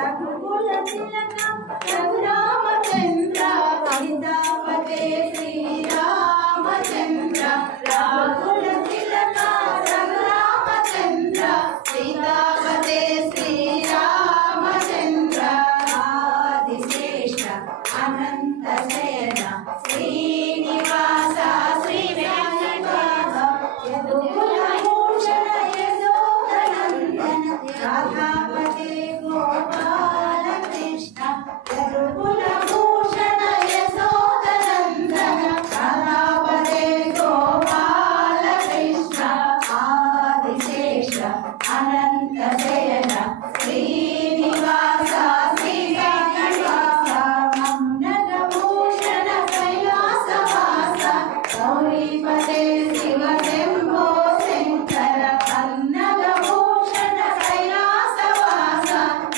రఘుకుల తిలక రఘురామచంద్ర సీతాపతే శ్రీరామచంద్ర రఘుకుల తిలక రఘురామచంద్ర సీతాపతే శ్రీరామచంద్ర ఆదిశేష అనంత శయన శ్రీనివాస శ్రీ వెంకటేశ యదుకుల భూషణ యశోధనందన రాధాపతే గోపాల కృష్ణ యదుకుల భూషణ యశోధనందన రాధాపతే గోపాల కృష్ణ ఆదిశేష అనంత శయన శ్రీనివాస శ్రీ వెంకటేశ మన్నగభూషణ కైలాసవాస గౌరీపతే శివ శంభో శంకర మన్నగభూషణ కైలాసవాస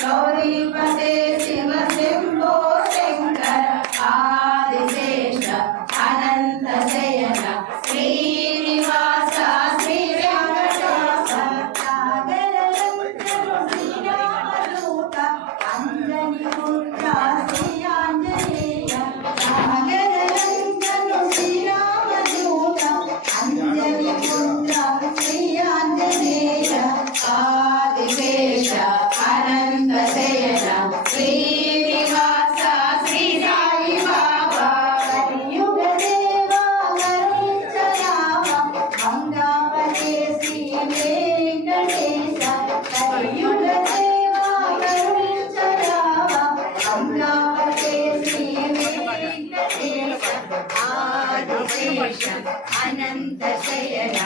గౌరీపతే శివ శంభో శంకర ఆదిశేష అనంత శయన శ్రీనివాస శ్రీ వెంకటేశ నాగరలంకరు శ్రీరామదూత అంజని పుత్ర శ్రీ ఆంజనేయ నాగరలంకరు శ్రీరామదూత అంజని పుత్ర శ్రీ ఆంజనేయ ఆదిశేష అనంత శయన శ్రీనివాస శ్రీ సాయి బాబా కలియుగ దేవా కరుణించరామ మంగాపతే శ్రీ వెంకటేశ కలియుగ దేవా కరుణించరామ మంగాపతే శ్రీ వెంకటేశ ఆదిశేష అనంత శయన